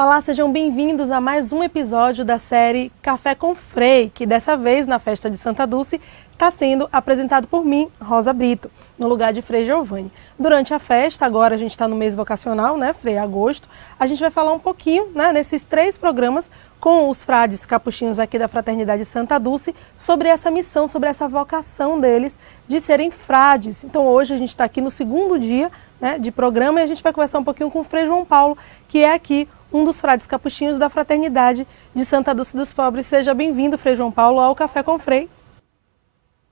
Olá, sejam bem-vindos a mais um episódio da série Café com Frei, que dessa vez, na festa de Santa Dulce, está sendo apresentado por mim, Rosa Brito, no lugar de Frei Giovanni. Durante a festa, agora a gente está no mês vocacional, né, Frei, agosto, a gente vai falar um pouquinho, né, nesses 3 programas com os frades capuchinhos aqui da Fraternidade Santa Dulce, sobre essa missão, sobre essa vocação deles de serem frades. Então hoje a gente está aqui no segundo dia, né, de programa e a gente vai conversar um pouquinho com o Frei João Paulo, que é aqui um dos frades capuchinhos da Fraternidade de Santa Dulce dos Pobres. Seja bem-vindo, Frei João Paulo, ao Café com Frei.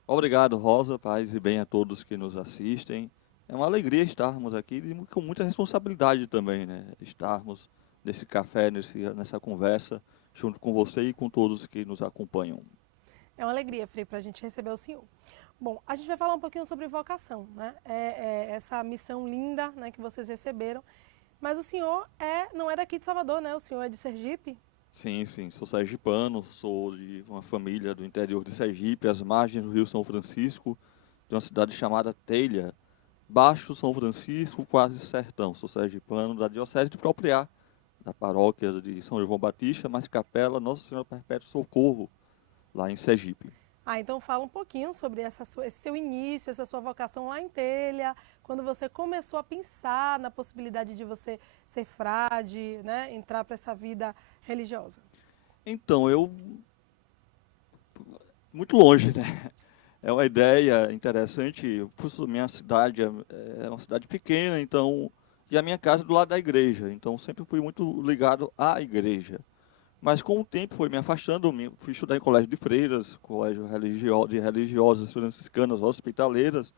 Obrigado, Rosa, paz e bem a todos que nos assistem. É uma alegria estarmos aqui e com muita responsabilidade também, né? Estarmos nesse café, nessa conversa, junto com você e com todos que nos acompanham. É uma alegria, Frei, para a gente receber o senhor. Bom, a gente vai falar um pouquinho sobre vocação, né? Essa missão linda, né, que vocês receberam. Mas o senhor não é daqui de Salvador, né? O senhor é de Sergipe? Sim, sou sergipano, sou de uma família do interior de Sergipe, às margens do Rio São Francisco, de uma cidade chamada Telha, Baixo São Francisco, quase sertão. Sou sergipano da Diocese de Propriá, da paróquia de São João Batista, mas Capela Nossa Senhora Perpétuo Socorro, lá em Sergipe. Então fala um pouquinho sobre esse seu início, essa sua vocação lá em Telha, quando você começou a pensar na possibilidade de você ser frade, né, entrar para essa vida religiosa. Então, muito longe, né? É uma ideia interessante. Minha cidade é uma cidade pequena, então, e a minha casa é do lado da igreja, então sempre fui muito ligado à igreja. Mas com o tempo foi me afastando, fui estudar em colégio de freiras, colégio de religiosas franciscanas hospitaleiras,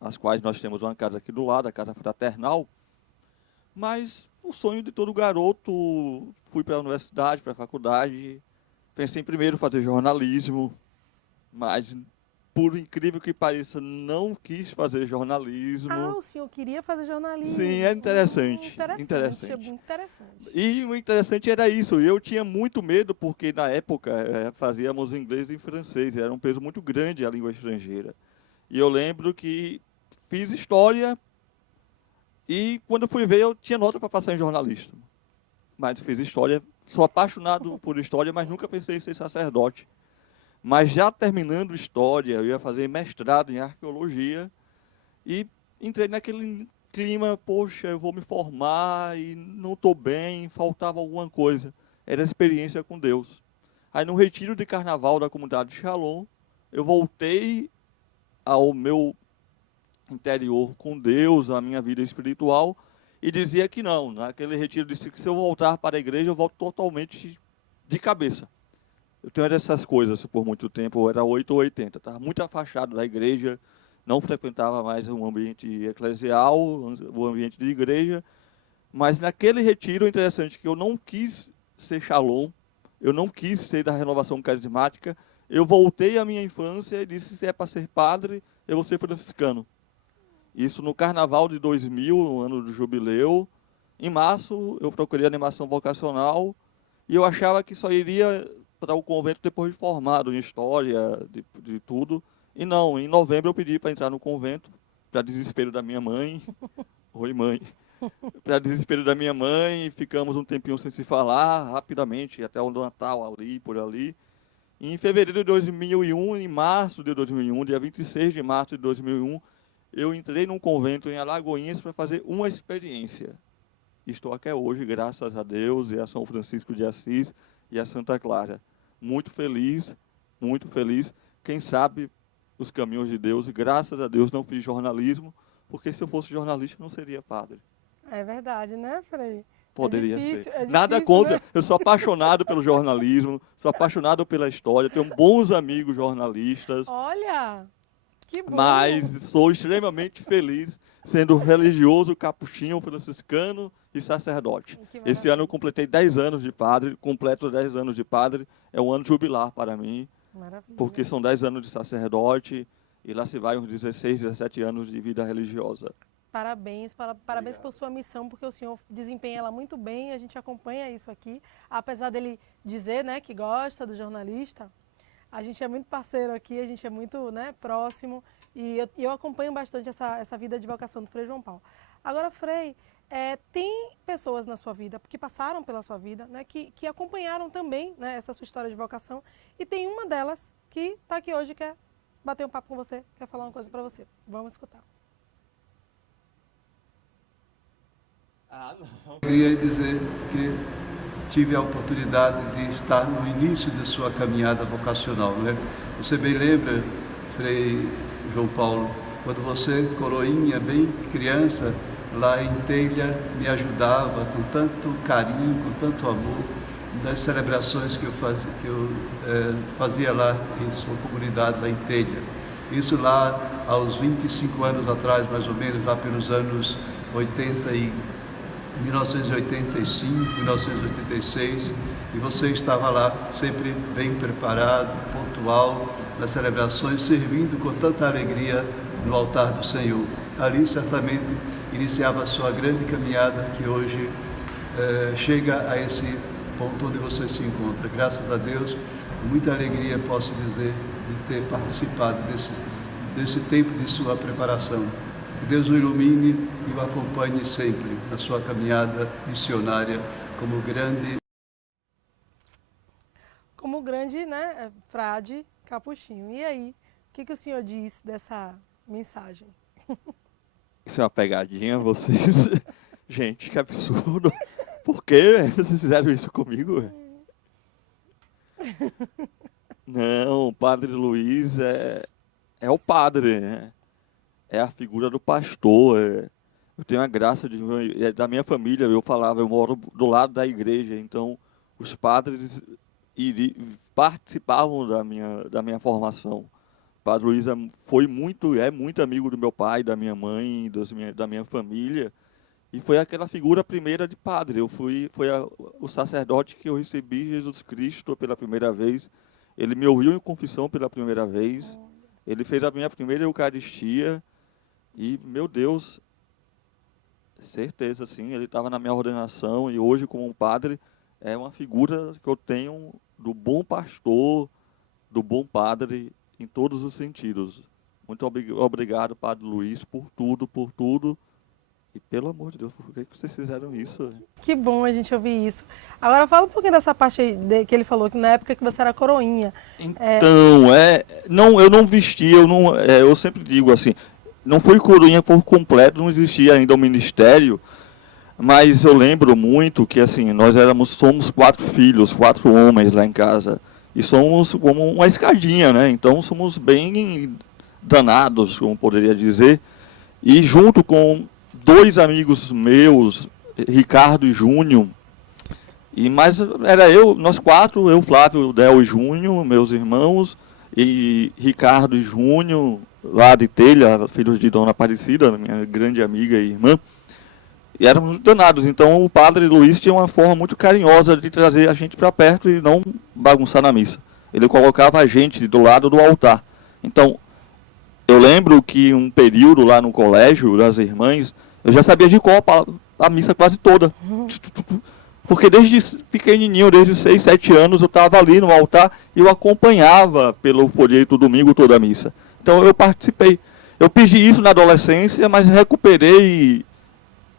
as quais nós temos uma casa aqui do lado, a casa fraternal. Mas o sonho de todo garoto, fui para a universidade, para a faculdade, pensei em primeiro fazer jornalismo, mas por incrível que pareça, não quis fazer jornalismo. O senhor queria fazer jornalismo? Sim, é interessante, Interessante, é muito interessante. E o interessante era isso, eu tinha muito medo porque na época fazíamos inglês e francês, era um peso muito grande a língua estrangeira. E eu lembro que fiz história e quando eu fui ver eu tinha nota para passar em jornalista. Mas fiz história, sou apaixonado por história, mas nunca pensei em ser sacerdote. Mas já terminando história, eu ia fazer mestrado em arqueologia e entrei naquele clima, poxa, eu vou me formar e não estou bem, faltava alguma coisa. Era a experiência com Deus. Aí no retiro de carnaval da comunidade de Shalom, eu voltei ao meu interior com Deus, a minha vida espiritual, e dizia que não. Naquele retiro disse que se eu voltar para a igreja, eu volto totalmente de cabeça. Eu tenho essas coisas por muito tempo, eu era 8 ou 80, estava muito afastado da igreja, não frequentava mais o ambiente eclesial, o ambiente de igreja, mas naquele retiro, interessante que eu não quis ser Shalom, eu não quis ser da renovação carismática, eu voltei à minha infância e disse, se é para ser padre, eu vou ser franciscano. Isso no carnaval de 2000, no ano do jubileu. Em março, eu procurei animação vocacional e eu achava que só iria para o convento depois de formado em história, de tudo. E não, em novembro eu pedi para entrar no convento, para desespero da minha mãe. Oi, mãe. Para desespero da minha mãe, ficamos um tempinho sem se falar, rapidamente, até o Natal ali, por ali. E em fevereiro de 2001, em março de 2001, dia 26 de março de 2001, eu entrei num convento em Alagoinhas para fazer uma experiência. Estou aqui hoje, graças a Deus, e a São Francisco de Assis e a Santa Clara. Muito feliz, muito feliz. Quem sabe os caminhos de Deus, e graças a Deus não fiz jornalismo, porque se eu fosse jornalista não seria padre. É verdade, né, Frei? Poderia ser. É Nada difícil, contra, né? eu sou apaixonado pelo jornalismo, sou apaixonado pela história, tenho bons amigos jornalistas, Olha, que mas bom! sou extremamente feliz sendo religioso, capuchinho, franciscano e sacerdote. Que Esse ano maravilha, eu completei 10 anos de padre, completo 10 anos de padre, é um ano jubilar para mim, porque maravilha. são 10 anos de sacerdote e lá se vai uns 16, 17 anos de vida religiosa. Parabéns, parabéns por Obrigado. sua missão, porque o senhor desempenha ela muito bem, a gente acompanha isso aqui. Apesar dele dizer, né, que gosta do jornalista, a gente é muito parceiro aqui, a gente é muito, né, próximo. E eu acompanho bastante essa vida de vocação do Frei João Paulo. Agora, Frei, tem pessoas na sua vida, que passaram pela sua vida, né, que acompanharam também, né, essa sua história de vocação, e tem uma delas que está aqui hoje, quer bater um papo com você, quer falar uma coisa para você. Vamos escutar. Eu queria dizer que tive a oportunidade de estar no início de sua caminhada vocacional, né? Você bem lembra, Frei João Paulo, quando você, coroinha, bem criança, lá em Telha, me ajudava com tanto carinho, com tanto amor, das celebrações que eu fazia lá em sua comunidade, lá em Telha. Isso lá aos 25 anos atrás, mais ou menos, lá pelos anos 1985, 1986, e você estava lá sempre bem preparado, pontual, nas celebrações, servindo com tanta alegria no altar do Senhor. Ali, certamente, iniciava a sua grande caminhada, que hoje chega a esse ponto onde você se encontra. Graças a Deus, com muita alegria posso dizer de ter participado desse tempo de sua preparação. Que Deus o ilumine e o acompanhe sempre na sua caminhada missionária como grande, né, frade capuchinho. E aí, o que o senhor diz dessa mensagem? Isso é uma pegadinha, vocês. Gente, que absurdo. Por que vocês fizeram isso comigo? Não, o Padre Luiz é o padre, né? É a figura do pastor. Eu tenho a graça da minha família, eu moro do lado da igreja, então os padres participavam da minha formação. O Padre Luiz é muito amigo do meu pai, da minha mãe, da minha família, e foi aquela figura primeira de padre. Foi o sacerdote que eu recebi Jesus Cristo pela primeira vez. Ele me ouviu em confissão pela primeira vez, ele fez a minha primeira Eucaristia, e, meu Deus, certeza, sim, ele estava na minha ordenação, e hoje, como um padre, é uma figura que eu tenho do bom pastor, do bom padre, em todos os sentidos. Muito obrigado, Padre Luiz, por tudo. E, pelo amor de Deus, por que vocês fizeram isso? Que bom a gente ouvir isso. Agora, fala um pouquinho dessa parte aí que ele falou, que na época que você era coroinha. Então, eu não vestia, eu sempre digo assim, não fui coroinha por completo, não existia ainda o ministério, mas eu lembro muito que assim, somos 4 filhos, 4 homens lá em casa, e somos como uma escadinha, né? Então somos bem danados, como poderia dizer, e junto com 2 amigos meus, Ricardo e Júnior, mas era nós 4, eu, Flávio, Del e Júnior, meus irmãos, e Ricardo e Júnior, lá de Telha, filhos de Dona Aparecida, minha grande amiga e irmã, e éramos danados. Então o Padre Luiz tinha uma forma muito carinhosa de trazer a gente para perto e não bagunçar na missa. Ele colocava a gente do lado do altar. Então, eu lembro que um período lá no colégio das irmãs, eu já sabia de cor a missa quase toda. Porque desde pequenininho, desde 6, 7 anos, eu estava ali no altar e eu acompanhava pelo folheto domingo toda a missa. Então eu participei. Eu pedi isso na adolescência, mas recuperei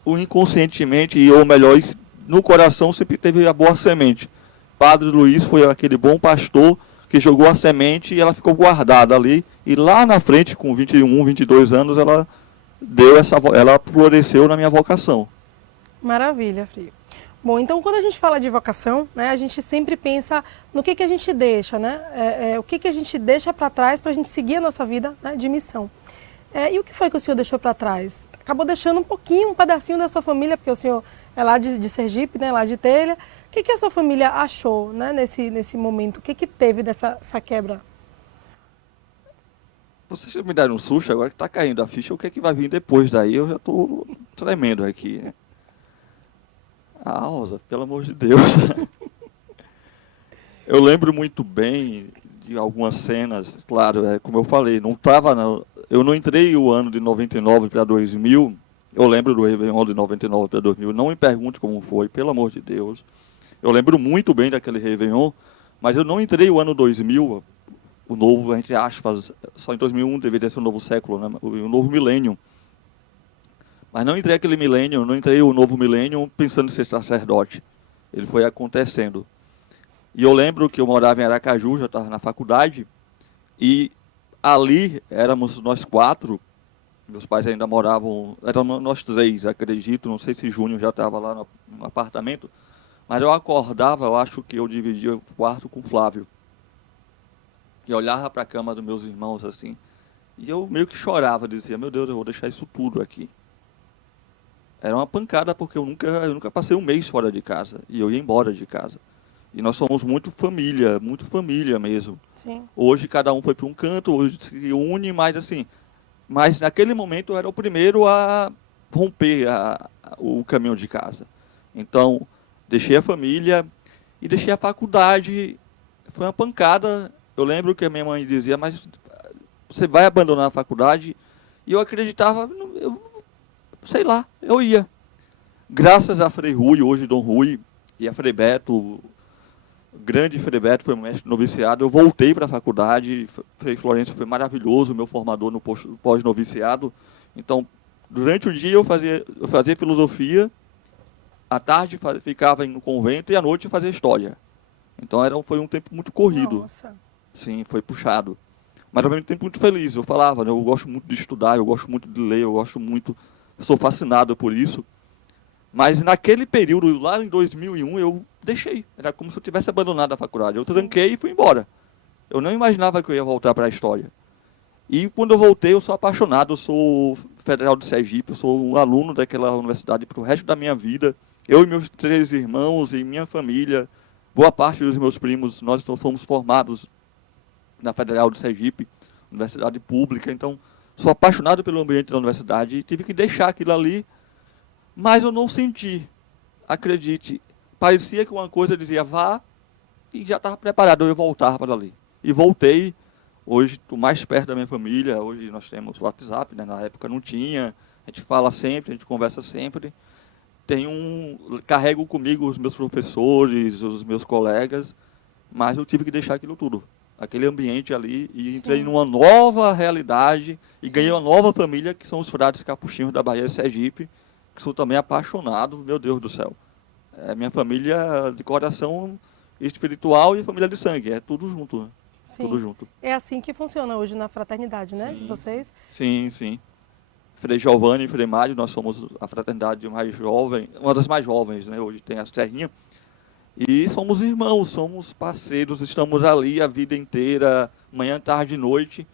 inconscientemente, ou melhor, no coração sempre teve a boa semente. Padre Luiz foi aquele bom pastor que jogou a semente e ela ficou guardada ali. E lá na frente, com 21, 22 anos, ela floresceu na minha vocação. Maravilha, Frei. Bom, então quando a gente fala de vocação, né, a gente sempre pensa no que a gente deixa, né? O que a gente deixa para trás para a gente seguir a nossa vida, né, de missão. E o que foi que o senhor deixou para trás? Acabou deixando um pedacinho da sua família, porque o senhor é lá de Sergipe, né, lá de Telha. O que a sua família achou, né, nesse momento? O que teve dessa quebra? Vocês me deram um susto agora que está caindo a ficha, o que é que vai vir depois daí? Eu já estou tremendo aqui, né? Rosa, pelo amor de Deus. Eu lembro muito bem de algumas cenas, claro, como eu falei, eu não entrei o ano de 99 para 2000, eu lembro do Réveillon de 99 para 2000, não me pergunte como foi, pelo amor de Deus. Eu lembro muito bem daquele Réveillon, mas eu não entrei o ano 2000, o novo, entre aspas, só em 2001 deveria ser o novo século, né? O novo milênio. Mas não entrei aquele milênio, não entrei o novo milênio pensando em ser sacerdote. Ele foi acontecendo. E eu lembro que eu morava em Aracaju, já estava na faculdade, e ali éramos nós 4, meus pais ainda moravam, éramos nós 3, acredito, não sei se Júnior já estava lá no apartamento, mas eu acordava, eu acho que eu dividia o quarto com o Flávio. E olhava para a cama dos meus irmãos assim, e eu meio que chorava, dizia, meu Deus, eu vou deixar isso tudo aqui. Era uma pancada porque eu nunca passei um mês fora de casa, e eu ia embora de casa. E nós somos muito família mesmo. Sim. Hoje cada um foi para um canto, hoje se une, mas assim, mas naquele momento eu era o primeiro a romper o caminho de casa. Então, deixei a família e deixei a faculdade. Foi uma pancada. Eu lembro que a minha mãe dizia, mas você vai abandonar a faculdade? E eu acreditava, sei lá, eu ia. Graças a Frei Rui, hoje Dom Rui, e a Frei Beto, o grande Frei Beto foi o mestre do noviciado, eu voltei para a faculdade, Frei Florencio foi maravilhoso, meu formador no pós-noviciado. Então, durante o dia eu fazia filosofia, à tarde ficava no convento e à noite fazia história. Então foi um tempo muito corrido. Nossa. Sim, foi puxado. Mas ao mesmo tempo muito feliz. Eu falava, né, eu gosto muito de estudar, eu gosto muito de ler, eu sou fascinado por isso. Mas naquele período, lá em 2001, eu deixei. Era como se eu tivesse abandonado a faculdade. Eu tranquei e fui embora. Eu não imaginava que eu ia voltar para a história. E quando eu voltei, eu sou apaixonado. Eu sou federal de Sergipe, eu sou um aluno daquela universidade para o resto da minha vida. Eu e meus 3 irmãos e minha família, boa parte dos meus primos, nós fomos formados na Federal de Sergipe, universidade pública. Então, sou apaixonado pelo ambiente da universidade e tive que deixar aquilo ali. Mas eu não senti, acredite, parecia que uma coisa dizia vá e já estava preparado, eu ia voltar para ali. E voltei, hoje estou mais perto da minha família, hoje nós temos o WhatsApp, né? Na época não tinha, a gente fala sempre, a gente conversa sempre. Carrego comigo os meus professores, os meus colegas, mas eu tive que deixar aquilo tudo, aquele ambiente ali, e entrei numa nova realidade e ganhei uma nova família, que são os frades capuchinhos da Bahia de Sergipe, que sou também apaixonado, meu Deus do céu. É minha família de coração espiritual e família de sangue, é tudo junto, né? Sim. Tudo junto. É assim que funciona hoje na fraternidade, né? Sim. Vocês? Sim, sim. Frei Giovanni e Frei Mário, nós somos a fraternidade mais jovem, uma das mais jovens, né? Hoje tem a Serrinha. E somos irmãos, somos parceiros, estamos ali a vida inteira, manhã, tarde e noite.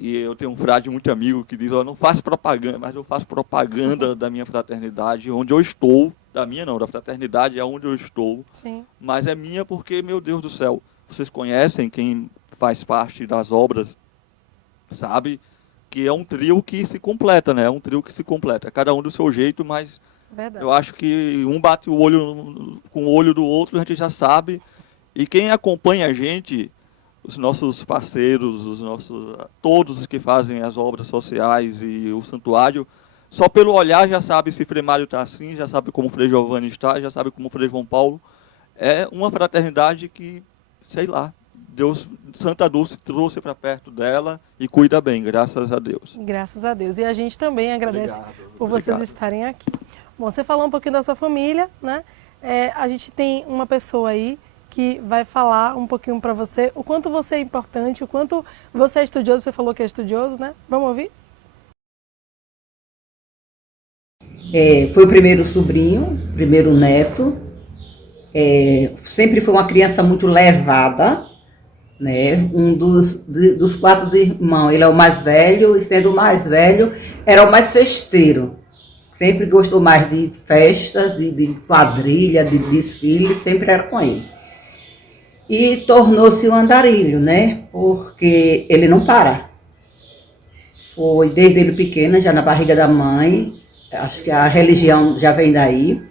E eu tenho um frade muito amigo que diz, eu não faço propaganda, mas eu faço propaganda da minha fraternidade, onde eu estou, da minha não, da fraternidade é onde eu estou. Sim. Mas é minha porque, meu Deus do céu, vocês conhecem quem faz parte das obras, sabe que é um trio que se completa, né? É um trio que se completa, cada um do seu jeito, mas Verdade. eu acho que um bate o olho com o olho do outro, a gente já sabe. E quem acompanha a gente, os nossos parceiros, todos os que fazem as obras sociais e o santuário, só pelo olhar já sabe se Frei Mário está assim, já sabe como o Frei Giovanni está, já sabe como o Frei João Paulo. É uma fraternidade que, sei lá, Deus, Santa Dulce trouxe para perto dela e cuida bem, graças a Deus. Graças a Deus. E a gente também agradece por vocês Obrigado. estarem aqui. Bom, você falou um pouquinho da sua família, né? A gente tem uma pessoa aí que vai falar um pouquinho para você o quanto você é importante, o quanto você é estudioso. Você falou que é estudioso, né? Vamos ouvir? Foi o primeiro sobrinho, primeiro neto. Sempre foi uma criança muito levada, né? Um dos 4 irmãos, ele é o mais velho, e sendo o mais velho, era o mais festeiro. Sempre gostou mais de festas, de quadrilha, de desfile, sempre era com ele. E tornou-se um andarilho, né? Porque ele não para. Foi desde ele pequeno, já na barriga da mãe, acho que a religião já vem daí.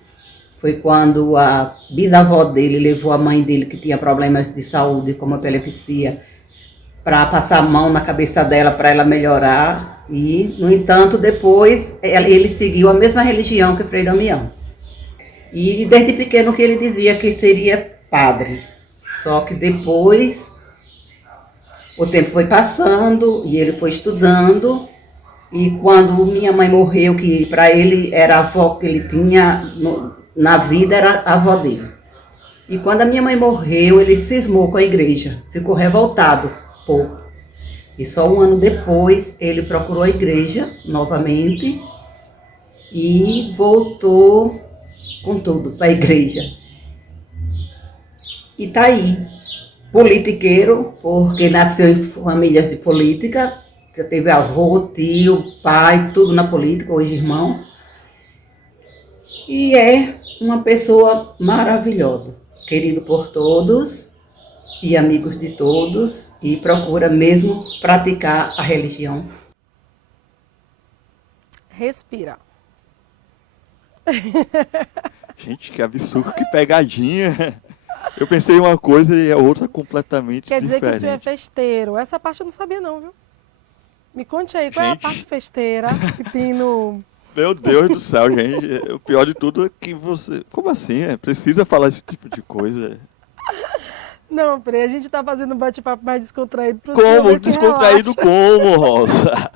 Foi quando a bisavó dele levou a mãe dele, que tinha problemas de saúde, como epilepsia, para passar a mão na cabeça dela para ela melhorar. E, no entanto, depois ele seguiu a mesma religião que Frei Damião. E desde pequeno que ele dizia que seria padre. Só que depois O tempo foi passando e ele foi estudando. E quando minha mãe morreu, que para ele era a avó que ele tinha na vida, era a avó dele. E quando a minha mãe morreu, ele cismou com a igreja, ficou revoltado pouco. E só um ano depois ele procurou a igreja novamente e voltou com tudo para a igreja. E tá aí, politiqueiro, porque nasceu em famílias de política, já teve avô, tio, pai, tudo na política, hoje irmão. E é uma pessoa maravilhosa, querido por todos e amigos de todos, e procura mesmo praticar a religião. Respira. Gente, que absurdo, que pegadinha. Eu pensei uma coisa e a outra completamente Quer dizer diferente. que isso é festeiro. Essa parte eu não sabia não, viu? Me conte aí, qual é a Gente. parte festeira que tem no... Meu Deus do céu, gente. O pior de tudo é que você... Como assim? Precisa falar esse tipo de coisa? Não, peraí, a gente tá fazendo um bate-papo mais descontraído pro senhor Como? ver se Descontraído relaxa. como, Rosa?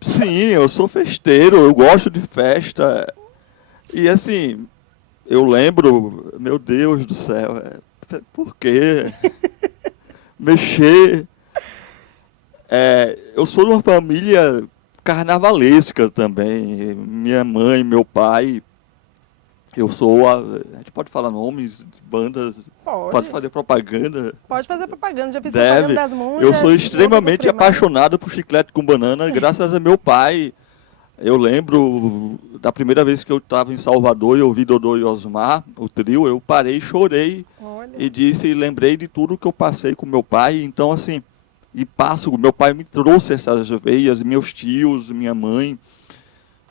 Sim, eu sou festeiro, eu gosto de festa. E assim, eu lembro, meu Deus do céu, por quê? Mexer. Eu sou de uma família carnavalesca também. Minha mãe, meu pai. Eu sou a gente pode falar nomes de bandas, pode fazer propaganda. Pode fazer propaganda, já fiz Deve. propaganda das monjas. Eu sou ontem extremamente do Fremar. apaixonado por chiclete com banana, graças a meu pai. Eu lembro da primeira vez que eu estava em Salvador e ouvi Dodô e Osmar, o trio, eu parei e chorei. Olha. E disse, lembrei de tudo que eu passei com meu pai. Então, assim, meu pai me trouxe essas veias, meus tios, minha mãe.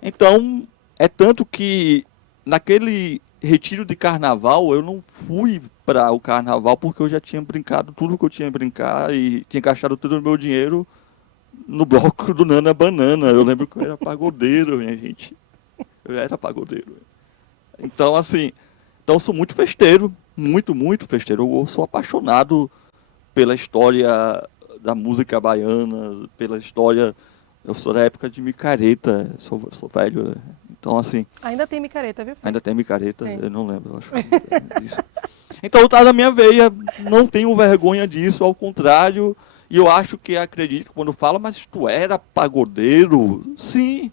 Então, é tanto que naquele retiro de carnaval, eu não fui para o carnaval porque eu já tinha brincado tudo que eu tinha que brincar e tinha gastado todo o meu dinheiro no bloco do Nana Banana. Eu lembro que eu era pagodeiro, minha gente. Eu era pagodeiro. Então, assim, eu sou muito festeiro, muito, muito festeiro. Eu sou apaixonado pela história da música baiana, pela história... Eu sou da época de micareta, sou velho. Então, assim... Ainda tem micareta, viu? Ainda tem micareta? Tem. Eu não lembro, eu acho. Disso. Então, tá na minha veia, não tenho vergonha disso, ao contrário. E eu acho que, acredito, quando fala, mas tu era pagodeiro? Sim,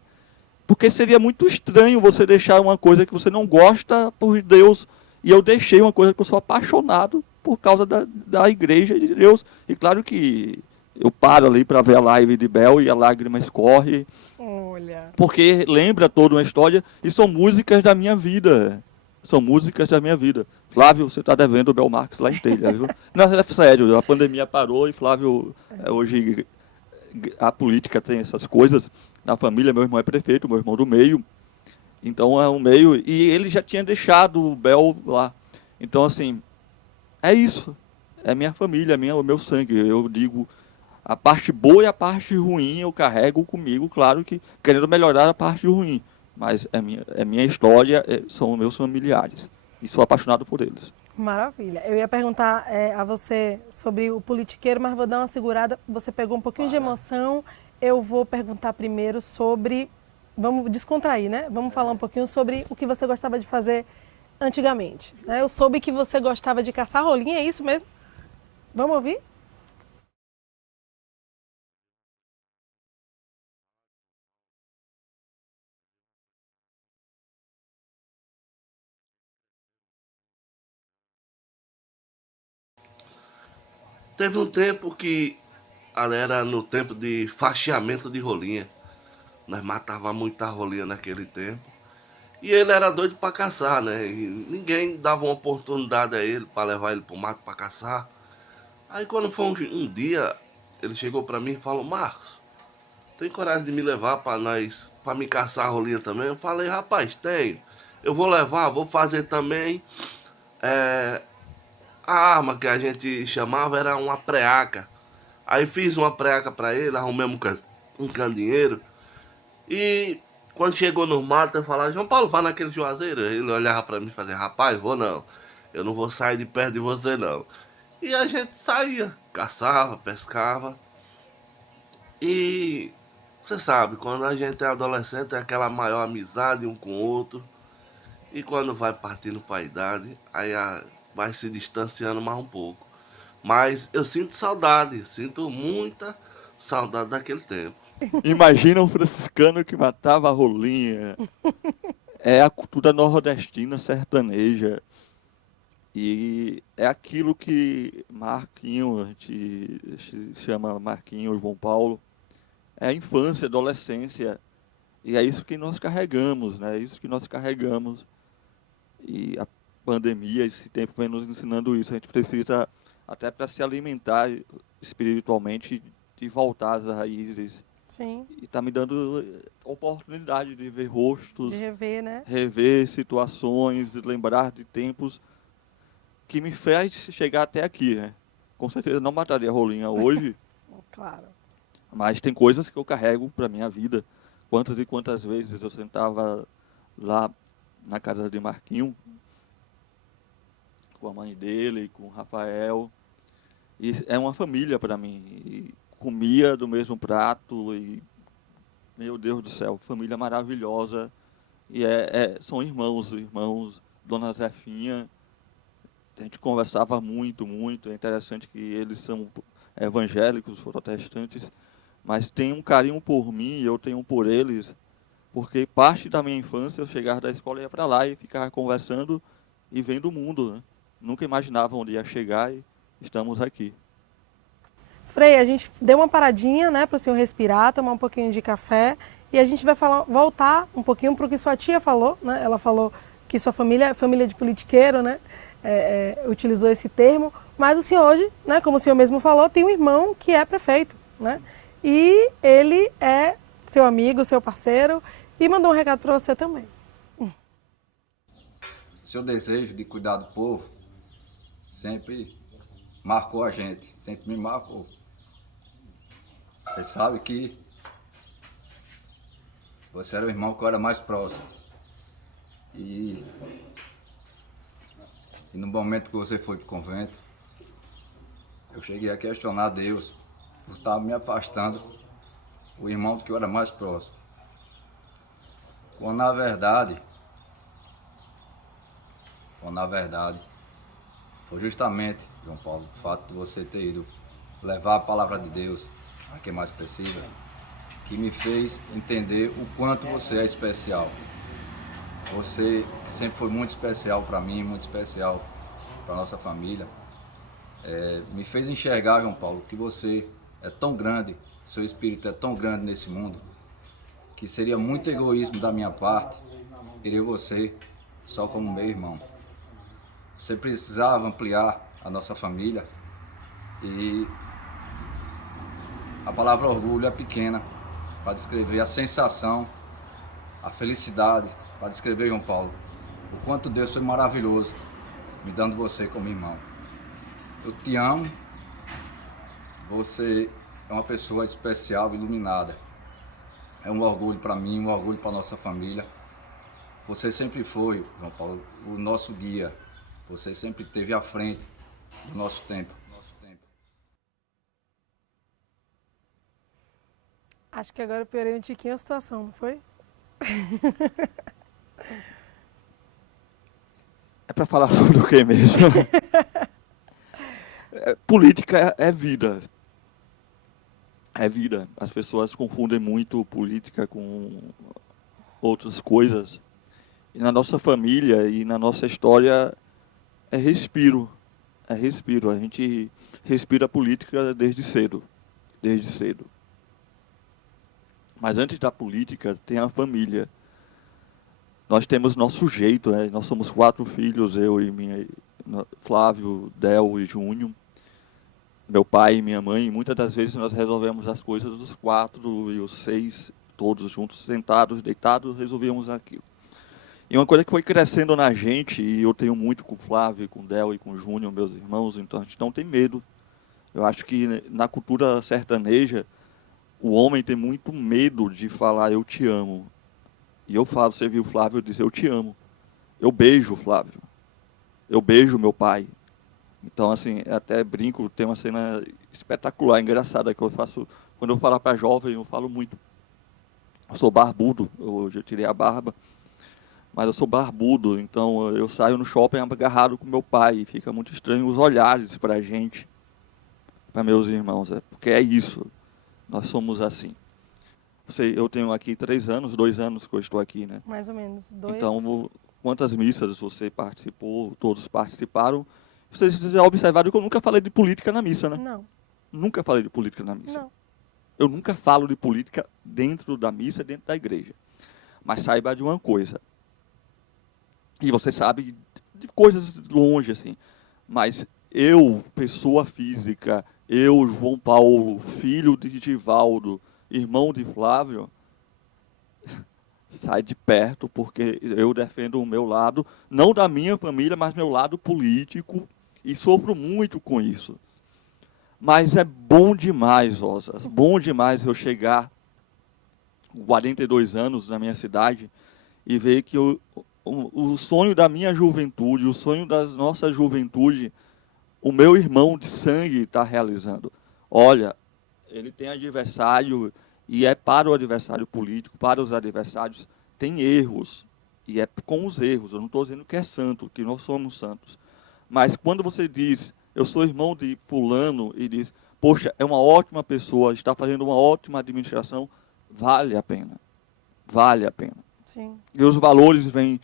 porque seria muito estranho você deixar uma coisa que você não gosta por Deus. E eu deixei uma coisa que eu sou apaixonado por causa da igreja de Deus. E claro que eu paro ali para ver a live de Bel e a lágrima escorre. Olha. Porque lembra toda uma história e são músicas da minha vida. São músicas da minha vida. Flávio, você está devendo o Bel Marx lá em Telha, viu? Não, é sério, a pandemia parou e Flávio, hoje a política tem essas coisas. Na família, meu irmão é prefeito, meu irmão do meio. Então é um meio. E ele já tinha deixado o Bel lá. Então, assim, é isso. É minha família, o meu sangue. Eu digo, a parte boa e a parte ruim eu carrego comigo, claro que querendo melhorar a parte ruim. Mas é minha história, são meus familiares. E sou apaixonado por eles. Maravilha. Eu ia perguntar a você sobre o politiqueiro, mas vou dar uma segurada. Você pegou um pouquinho de emoção. Eu vou perguntar primeiro sobre... Vamos descontrair, né? Vamos falar um pouquinho sobre o que você gostava de fazer antigamente. Né? Eu soube que você gostava de caçar rolinha, é isso mesmo? Vamos ouvir? Teve um tempo que era no tempo de fatiamento de rolinha. Nós matava muita rolinha naquele tempo. E ele era doido pra caçar, né? E ninguém dava uma oportunidade a ele pra levar ele pro mato pra caçar. Aí quando foi um dia, ele chegou pra mim e falou: Marcos, tem coragem de me levar pra me caçar a rolinha também? Eu falei: rapaz, tenho. Eu vou levar, vou fazer também. A arma que a gente chamava era uma preaca. Aí fiz uma preaca pra ele, arrumei um candeeiro. E quando chegou no mato, eu falava: João Paulo, vai naquele juazeiro. Ele olhava pra mim e fazia: rapaz, vou não. Eu não vou sair de perto de você não. E a gente saía, caçava, pescava. E você sabe, quando a gente é adolescente é aquela maior amizade um com o outro. E quando vai partindo para a idade, vai se distanciando mais um pouco. Mas eu sinto saudade, sinto muita saudade daquele tempo. Imagina um franciscano que matava a rolinha. É a cultura nordestina sertaneja. E é aquilo que Marquinhos, a gente se chama Marquinhos, João Paulo, é a infância, a adolescência. E é isso que nós carregamos, né? É isso que nós carregamos. E a pandemia, esse tempo vem nos ensinando isso. A gente precisa, até para se alimentar espiritualmente, de voltar às raízes. Sim, E está me dando oportunidade de ver rostos, de rever, né? rever situações, lembrar de tempos que me fez chegar até aqui, né? Com certeza não mataria a rolinha hoje, Claro. mas tem coisas que eu carrego para minha vida. Quantas e quantas vezes eu sentava lá na casa de Marquinho, com a mãe dele, com o Rafael, e é uma família para mim. E comia do mesmo prato e, meu Deus do céu, família maravilhosa. E são irmãos, Dona Zefinha. A gente conversava muito, muito. É interessante que eles são evangélicos, protestantes, mas tem um carinho por mim e eu tenho por eles, porque parte da minha infância eu chegava da escola e ia para lá e ficava conversando e vendo o mundo, né? Nunca imaginava onde ia chegar e estamos aqui. Frei, a gente deu uma paradinha, né, para o senhor respirar, tomar um pouquinho de café e a gente vai voltar um pouquinho para o que sua tia falou, né? Ela falou que sua família é família de politiqueiro, né? Utilizou esse termo, mas o senhor hoje, né, como o senhor mesmo falou, tem um irmão que é prefeito, né? E ele é seu amigo, seu parceiro e mandou um recado para você também. Seu desejo de cuidar do povo sempre marcou a gente, sempre me marcou. Você sabe que você era o irmão que eu era mais próximo. E no momento que você foi para o convento, eu cheguei a questionar Deus por estar me afastando do irmão que eu era mais próximo. Quando na verdade, foi justamente, João Paulo, o fato de você ter ido levar a palavra de Deus a quem mais precisa, que me fez entender o quanto você é especial. Você, que sempre foi muito especial para mim, muito especial para a nossa família, me fez enxergar, João Paulo, que você é tão grande, seu espírito é tão grande nesse mundo, que seria muito egoísmo da minha parte querer você só como meu irmão. Você precisava ampliar a nossa família e a palavra orgulho é pequena para descrever a sensação, a felicidade, para descrever, João Paulo, o quanto Deus foi maravilhoso me dando você como irmão. Eu te amo, você é uma pessoa especial, iluminada. É um orgulho para mim, um orgulho para nossa família. Você sempre foi, João Paulo, o nosso guia. Você sempre esteve à frente do nosso tempo. Acho que agora eu piorei um tiquinho a situação, não foi? É para falar sobre o que mesmo? Política é vida. É vida. As pessoas confundem muito política com outras coisas. E na nossa família e na nossa história é respiro. É respiro. A gente respira política desde cedo. Desde cedo. Mas antes da política tem a família. Nós temos nosso jeito, né? Nós somos 4 filhos, eu e Flávio, Del e Júnior. Meu pai e minha mãe, muitas das vezes nós resolvemos as coisas os 4 e os 6, todos juntos, sentados, deitados, resolvíamos aquilo. E uma coisa que foi crescendo na gente, e eu tenho muito com o Flávio, com o Del e com o Júnior, meus irmãos, então a gente não tem medo. Eu acho que na cultura sertaneja, o homem tem muito medo de falar eu te amo. E eu falo, você viu o Flávio dizer eu te amo. Eu beijo o Flávio. Eu beijo meu pai. Então, assim, até brinco, tem uma cena espetacular, engraçada, que eu faço, quando eu falo para jovem, eu falo muito. Eu sou barbudo, hoje eu tirei a barba, mas eu sou barbudo, então eu saio no shopping agarrado com meu pai, e fica muito estranho os olhares para a gente, para meus irmãos, porque é isso, nós somos assim. Eu tenho aqui 3 anos, 2 anos que eu estou aqui, né? Mais ou menos, 2. Então, quantas missas você participou, todos participaram, vocês já observaram que eu nunca falei de política na missa, né? Não, Nunca falei de política na missa. não. Eu nunca falo de política dentro da missa, dentro da igreja. Mas saiba de uma coisa. E você sabe de coisas longe, assim. Mas eu, pessoa física, eu, João Paulo, filho de Givaldo, irmão de Flávio, sai de perto, porque eu defendo o meu lado, não da minha família, mas meu lado político, e sofro muito com isso. Mas é bom demais, Osas, bom demais eu chegar com 42 anos na minha cidade e ver que o sonho da minha juventude, o sonho da nossa juventude, o meu irmão de sangue está realizando. Olha, ele tem adversário e é para o adversário político, para os adversários, tem erros. E é com os erros, eu não estou dizendo que é santo, que nós somos santos. Mas quando você diz, eu sou irmão de fulano, e diz, poxa, é uma ótima pessoa, está fazendo uma ótima administração, vale a pena. Vale a pena. Sim. E os valores vêm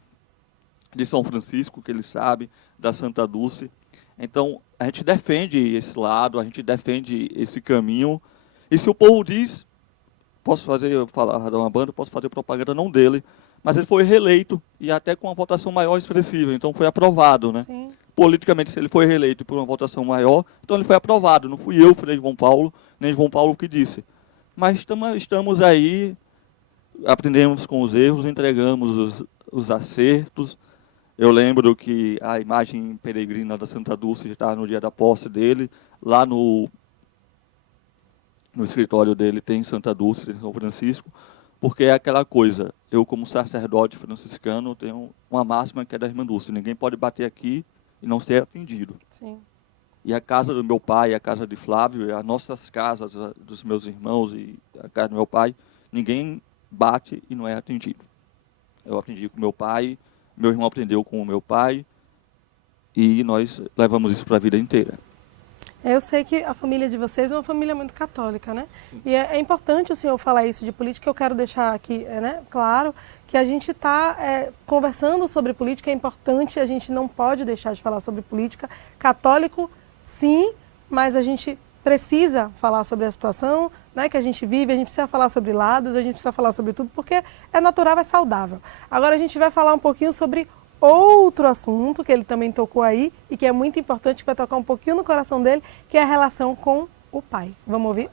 de São Francisco, que ele sabe, da Santa Dulce. Então, a gente defende esse lado, a gente defende esse caminho. E se o povo diz, falar de uma banda, posso fazer propaganda não dele, mas ele foi reeleito e até com uma votação maior expressiva, então foi aprovado, né? Sim. Politicamente, se ele foi reeleito por uma votação maior, então ele foi aprovado. Não fui eu, Frei João Paulo, nem João Paulo que disse. Mas estamos aí, aprendemos com os erros, entregamos os acertos. Eu lembro que a imagem peregrina da Santa Dulce está no dia da posse dele, lá no escritório dele tem Santa Dulce, em São Francisco, porque é aquela coisa, eu como sacerdote franciscano tenho uma máxima que é da Irmã Dulce, ninguém pode bater aqui e não ser atendido. Sim. E a casa do meu pai, a casa de Flávio, e as nossas casas, dos meus irmãos e a casa do meu pai, ninguém bate e não é atendido. Eu aprendi com meu pai, meu irmão aprendeu com o meu pai, e nós levamos isso para a vida inteira. Eu sei que a família de vocês é uma família muito católica, né? Sim. E é importante o senhor falar isso de política. Eu quero deixar aqui, né, claro, que a gente está conversando sobre política, é importante, a gente não pode deixar de falar sobre política. Católico, sim, mas a gente precisa falar sobre a situação, né, que a gente vive, a gente precisa falar sobre lados, a gente precisa falar sobre tudo, porque é natural, é saudável. Agora a gente vai falar um pouquinho sobre outro assunto que ele também tocou aí e que é muito importante, que vai tocar um pouquinho no coração dele, que é a relação com o pai. Vamos ouvir?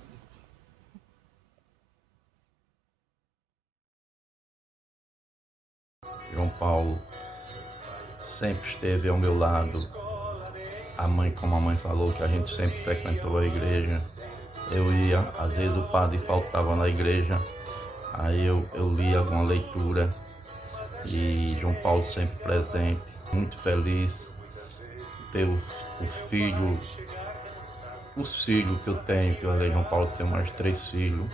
João Paulo sempre esteve ao meu lado. A mãe, como a mãe falou, que a gente sempre frequentou a igreja. Eu ia, às vezes o padre faltava na igreja, aí eu lia alguma leitura. E João Paulo sempre presente, muito feliz ter os filhos que eu tenho, que eu João Paulo tem mais 3 filhos.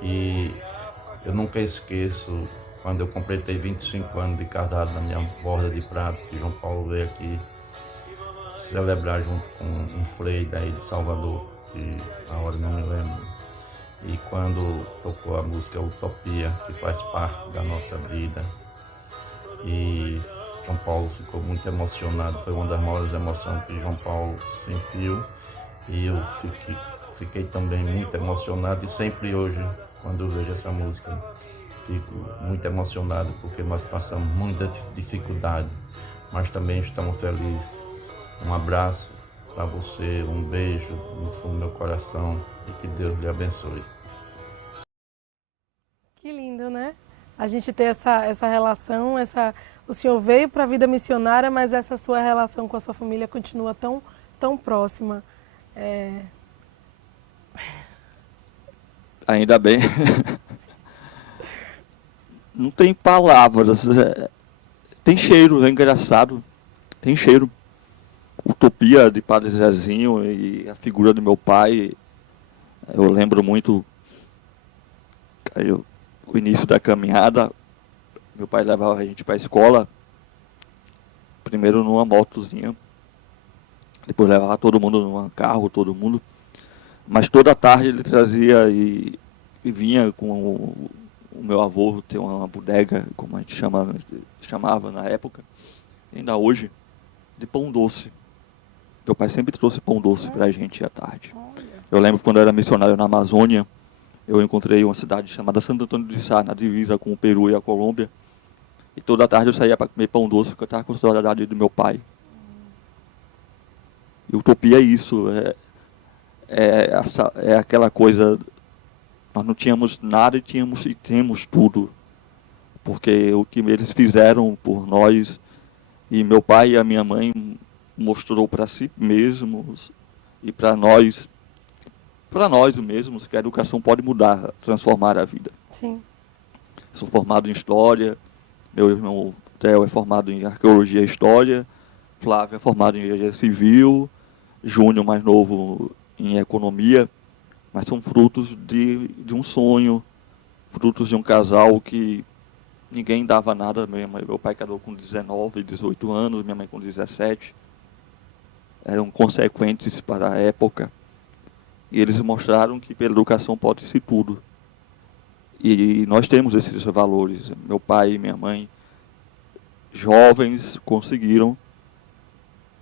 E eu nunca esqueço quando eu completei 25 anos de casado na minha borda de prata, que João Paulo veio aqui celebrar junto com um frei daí de Salvador, que na hora não me lembro. E quando tocou a música Utopia, que faz parte da nossa vida, e João Paulo ficou muito emocionado, foi uma das maiores emoções que João Paulo sentiu, e eu fiquei também muito emocionado, e sempre hoje, quando eu vejo essa música, fico muito emocionado, porque nós passamos muita dificuldade, mas também estamos felizes. Um abraço para você, um beijo no fundo do meu coração, e que Deus lhe abençoe. Que lindo, né? A gente ter essa relação, o senhor veio para a vida missionária, mas essa sua relação com a sua família continua tão próxima. Ainda bem. Não tem palavras. Tem cheiro, é engraçado. Tem cheiro. Utopia de Padre Zezinho e a figura do meu pai. Eu lembro muito o início da caminhada. Meu pai levava a gente para a escola, primeiro numa motozinha, depois levava todo mundo num carro, todo mundo. Mas toda tarde ele trazia e vinha com o meu avô, tem uma bodega, como a gente chamava na época, ainda hoje, de pão doce. Meu pai sempre trouxe pão doce para a gente à tarde. Eu lembro quando eu era missionário na Amazônia, eu encontrei uma cidade chamada Santo Antônio de Sá, na divisa com o Peru e a Colômbia. E toda tarde eu saía para comer pão doce, porque eu estava com saudade do meu pai. E utopia é isso, é aquela coisa, nós não tínhamos nada e temos tudo. Porque o que eles fizeram por nós, e meu pai e a minha mãe mostrou para si mesmos e para nós mesmos, que a educação pode mudar, transformar a vida. Sim. Sou formado em História, meu irmão Theo é formado em Arqueologia e História, Flávio é formado em Engenharia Civil, Júnior, mais novo, em Economia, mas são frutos de um sonho, frutos de um casal que ninguém dava nada mesmo. Meu pai casou com 19, 18 anos, minha mãe com 17. Eram consequentes para a época. E eles mostraram que pela educação pode-se tudo. E nós temos esses valores. Meu pai e minha mãe, jovens, conseguiram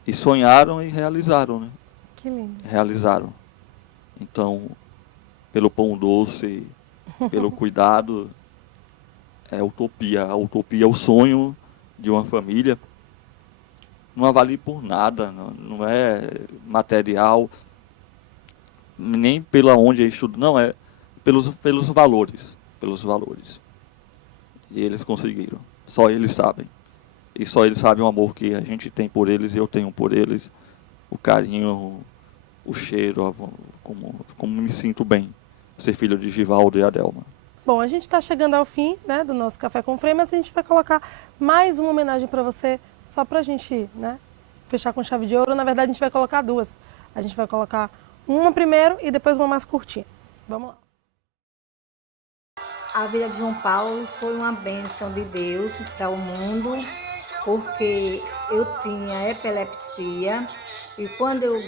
e sonharam e realizaram, né? Que lindo. Realizaram. Então, pelo pão doce, pelo cuidado, é utopia. A utopia é o sonho de uma família. Não avalie por nada, não é material, nem pela onde é estudo, não, é pelos valores. E eles conseguiram. Só eles sabem. E só eles sabem o amor que a gente tem por eles e eu tenho por eles. O carinho, o cheiro, como me sinto bem ser filho de Givaldo e Adelma. Bom, a gente está chegando ao fim, né, do nosso Café com Frei, mas a gente vai colocar mais uma homenagem para você, só para a gente, né, fechar com chave de ouro. Na verdade, a gente vai colocar duas. A gente vai colocar uma primeiro e depois uma mais curtinha. Vamos lá. A vida de João Paulo foi uma bênção de Deus para o mundo, porque eu tinha epilepsia e quando eu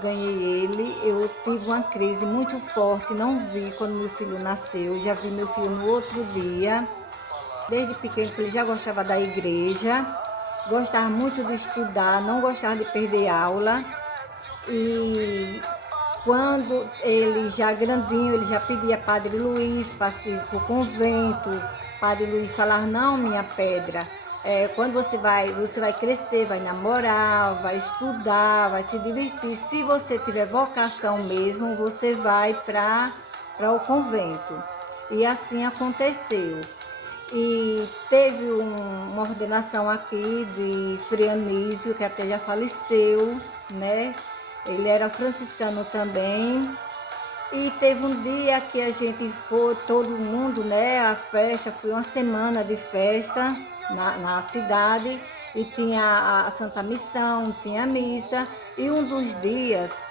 ganhei ele, eu tive uma crise muito forte, não vi quando meu filho nasceu, já vi meu filho no outro dia. Desde pequeno ele já gostava da igreja, gostava muito de estudar, não gostava de perder aula. E quando ele já grandinho, ele já pedia Padre Luiz para ir para o convento. Padre Luiz falava, não, minha pedra, quando você vai crescer, vai namorar, vai estudar, vai se divertir. Se você tiver vocação mesmo, você vai para o convento. E assim aconteceu. E teve uma ordenação aqui de Frei Anísio, que até já faleceu, né? Ele era franciscano também. E teve um dia que a gente foi, todo mundo, né? A festa, foi uma semana de festa na cidade. E tinha a Santa Missão, tinha a missa. E um dos dias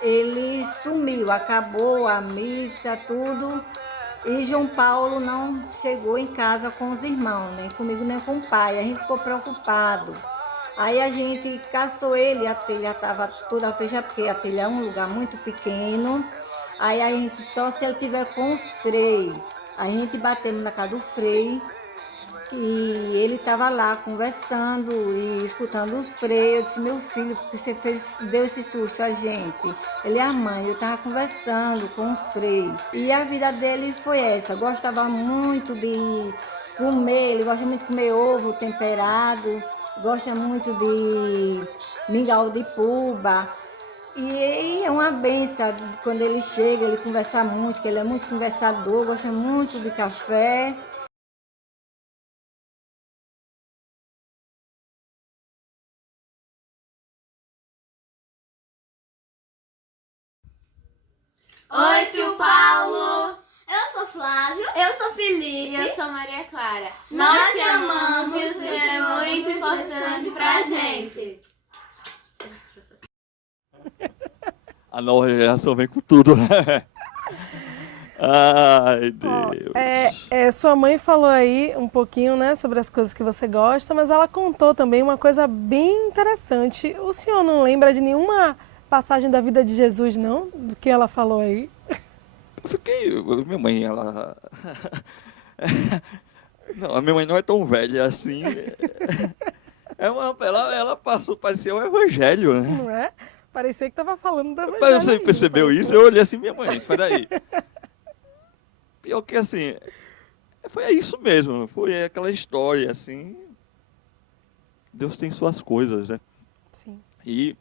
ele sumiu, acabou a missa, tudo. E João Paulo não chegou em casa com os irmãos, nem comigo nem com o pai. A gente ficou preocupado. Aí a gente caçou ele, a telha estava toda fechada, porque a telha é um lugar muito pequeno. Aí a gente, só se ele tiver com os freios, a gente batemos na casa do Frei e ele estava lá conversando e escutando os freios. Eu disse, meu filho, porque você deu esse susto a gente? Ele é a mãe, eu estava conversando com os freios. E a vida dele foi essa, gostava muito de comer, ele gosta muito de comer ovo temperado, gosta muito de mingau de puba. E é uma benção, quando ele chega, ele conversa muito, porque ele é muito conversador, gosta muito de café. Oi, tio Paulo! Eu sou Flávio. Eu sou Felipe. E eu sou Maria Clara. Nós te amamos e o Senhor é muito importante pra gente. A nova geração vem com tudo, né? Ai, Deus. Sua mãe falou aí um pouquinho, né, sobre as coisas que você gosta, mas ela contou também uma coisa bem interessante. O senhor não lembra de nenhuma passagem da vida de Jesus, não? Do que ela falou aí? Eu fiquei... Minha mãe, ela... Não, a minha mãe não é tão velha assim. Ela passou, parecia um evangelho, né? Não é? Parecia que estava falando da Mas evangelho você aí, percebeu parecia. isso? Eu olhei assim, minha mãe, espera aí. Pior que assim, foi isso mesmo, foi aquela história assim. Deus tem suas coisas, né? Sim. E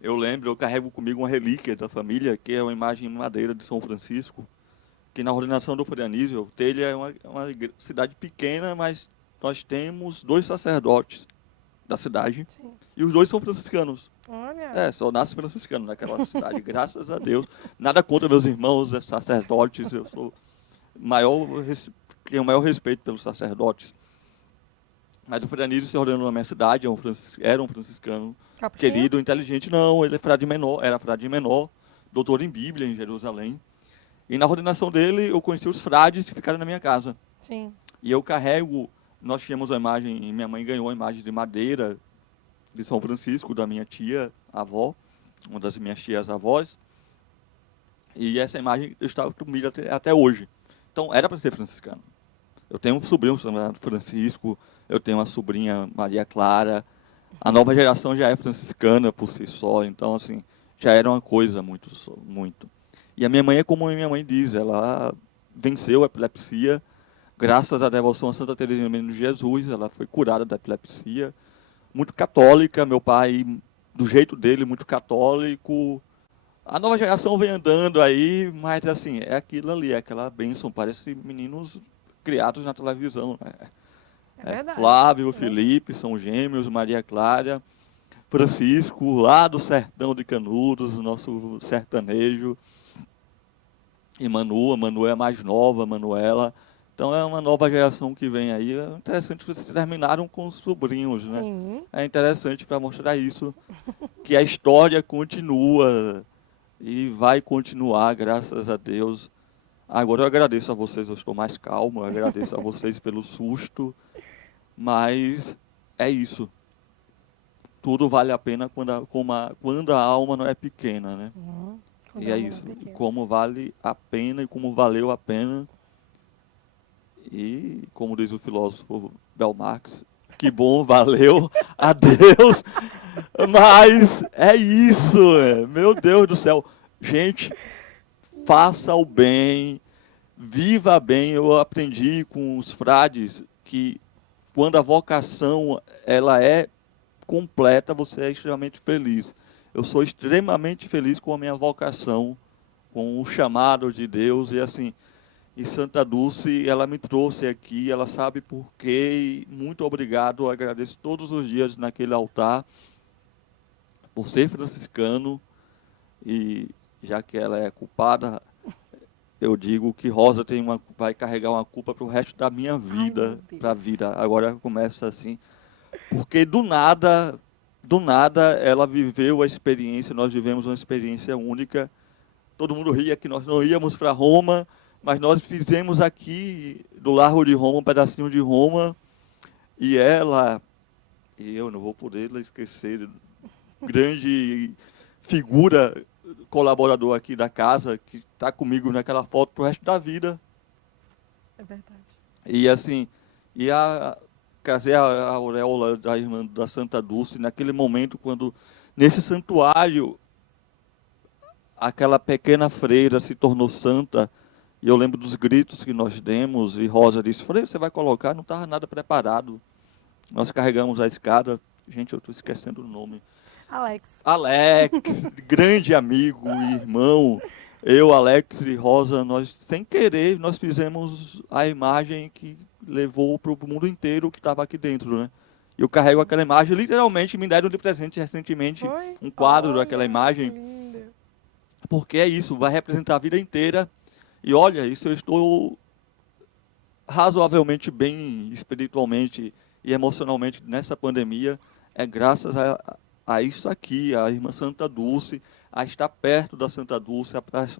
eu lembro, eu carrego comigo uma relíquia da família, que é uma imagem em madeira de São Francisco, que na ordenação do Frei Anísio, Telha é uma cidade pequena, mas nós temos 2 sacerdotes da cidade, Sim. e os 2 são franciscanos. Olha. Só nasce franciscano naquela cidade, graças a Deus. Nada contra meus irmãos, sacerdotes, eu sou tenho o maior respeito pelos sacerdotes. Mas o Frei Anísio se ordenou na minha cidade, era um franciscano Capuchinho? querido, inteligente, não, ele é frade menor, era frade menor, doutor em Bíblia em Jerusalém. E na ordenação dele eu conheci os frades que ficaram na minha casa. Sim. E eu carrego, nós tínhamos uma imagem, minha mãe ganhou uma imagem de madeira de São Francisco, da minha tia, avó, uma das minhas tias avós. E essa imagem eu estava comigo até hoje. Então, era para ser franciscano. Eu tenho um sobrinho chamado Francisco, eu tenho uma sobrinha, Maria Clara. A nova geração já é franciscana por si só, então, assim, já era uma coisa muito. E a minha mãe é como a minha mãe diz, ela venceu a epilepsia, graças à devoção a Santa Teresinha do Menino Jesus, ela foi curada da epilepsia. Muito católica, meu pai, do jeito dele, muito católico. A nova geração vem andando aí, mas assim, é aquilo ali, é aquela bênção, parece meninos criados na televisão, né? É verdade. Flávio, Felipe, são gêmeos, Maria Clara, Francisco, lá do sertão de Canudos, o nosso sertanejo, e Manu é a mais nova, Manuela. Então é uma nova geração que vem aí. É interessante que vocês terminaram com os sobrinhos, né? Sim. É interessante para mostrar isso, que a história continua e vai continuar, graças a Deus. Agora eu agradeço a vocês, eu estou mais calmo, eu agradeço a vocês pelo susto, mas é isso. Tudo vale a pena quando a alma não é pequena, né? E é isso. E como vale a pena e como valeu a pena. E, como diz o filósofo Bel Marx, que bom, valeu a Deus. Mas é isso, meu Deus do céu. Gente, faça o bem, viva bem. Eu aprendi com os frades que quando a vocação ela é completa, você é extremamente feliz. Eu sou extremamente feliz com a minha vocação, com o chamado de Deus e assim. E Santa Dulce, ela me trouxe aqui, ela sabe por quê. E muito obrigado, eu agradeço todos os dias naquele altar por ser franciscano. E já que ela é culpada, eu digo que Rosa vai carregar uma culpa para o resto da minha vida, para a vida. Agora começa assim, porque do nada ela viveu a experiência, nós vivemos uma experiência única. Todo mundo ria que nós não íamos para Roma, mas nós fizemos aqui, do Largo de Roma, um pedacinho de Roma, e eu não vou poder esquecer, grande figura, colaborador aqui da casa, que está comigo naquela foto pro resto da vida. É verdade. E assim, casei a auréola da irmã da Santa Dulce, naquele momento, quando, nesse santuário, aquela pequena freira se tornou santa. E eu lembro dos gritos que nós demos, e Rosa disse, Frei, você vai colocar? Não estava nada preparado. Nós carregamos a escada. Gente, eu estou esquecendo o nome. Alex, grande amigo e irmão. Eu, Alex e Rosa, nós, sem querer, nós fizemos a imagem que levou para o mundo inteiro que estava aqui dentro, né? Eu carrego aquela imagem, literalmente me deram de presente recentemente um quadro daquela imagem. Porque é isso, vai representar a vida inteira. E olha, isso eu estou razoavelmente bem espiritualmente e emocionalmente nessa pandemia, é graças a isso aqui, a irmã Santa Dulce, a estar perto da Santa Dulce,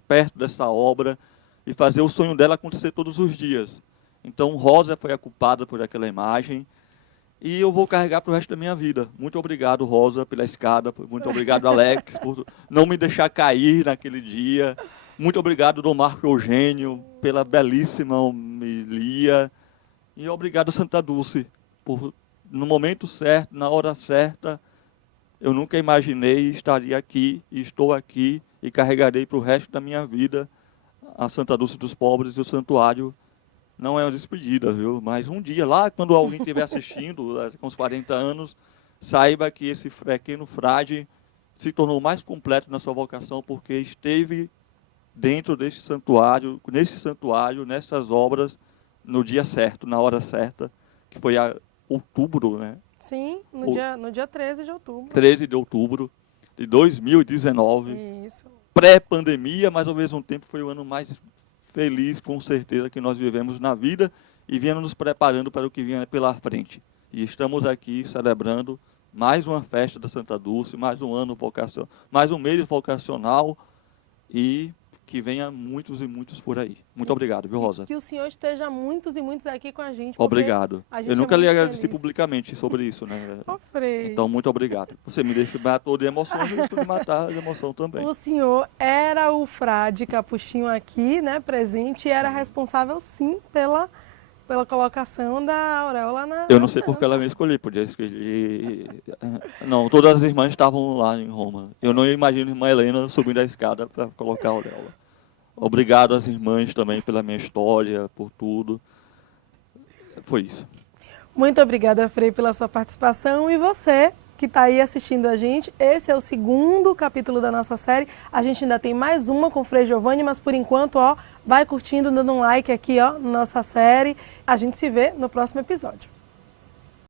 perto dessa obra e fazer o sonho dela acontecer todos os dias. Então, Rosa foi a culpada por aquela imagem e eu vou carregar para o resto da minha vida. Muito obrigado, Rosa, pela escada. Muito obrigado, Alex, por não me deixar cair naquele dia. Muito obrigado, Dom Marco Eugênio, pela belíssima homilia. E obrigado, Santa Dulce, por, no momento certo, na hora certa, eu nunca imaginei estaria aqui, e estou aqui, e carregarei para o resto da minha vida a Santa Dulce dos Pobres e o santuário. Não é uma despedida, viu? Mas um dia lá, quando alguém estiver assistindo, com os 40 anos, saiba que esse pequeno frade se tornou mais completo na sua vocação, porque esteve dentro desse santuário, nessas obras, no dia certo, na hora certa, que foi outubro, né? Sim, no dia 13 de outubro. 13 de outubro de 2019. Isso. Pré-pandemia, mas ao mesmo tempo foi o ano mais feliz, com certeza, que nós vivemos na vida e viemos nos preparando para o que vinha pela frente. E estamos aqui celebrando mais uma festa da Santa Dulce, mais um ano vocacional, mais um mês vocacional e que venha muitos e muitos por aí. Muito obrigado, viu, Rosa? Que o senhor esteja muitos e muitos aqui com a gente. porque Obrigado. a gente Eu nunca é lhe muito agradeci feliz. publicamente sobre isso, né? Ô, Frei. Então, muito obrigado. Você me deixa matar de emoção, eu deixo de matar de emoção também. O senhor era o frade capuchinho aqui, né, presente, e era responsável, sim, pela colocação da auréola na... Eu não sei porque ela me escolheu, podia escolher... Não, todas as irmãs estavam lá em Roma. Eu não imagino a irmã Helena subindo a escada para colocar a auréola. Obrigado às irmãs também pela minha história, por tudo. Foi isso. Muito obrigada, Frei, pela sua participação. E você que está aí assistindo a gente, esse é o segundo capítulo da nossa série. A gente ainda tem mais uma com o Frei Giovanni, mas por enquanto, ó, vai curtindo, dando um like aqui, ó, na nossa série. A gente se vê no próximo episódio.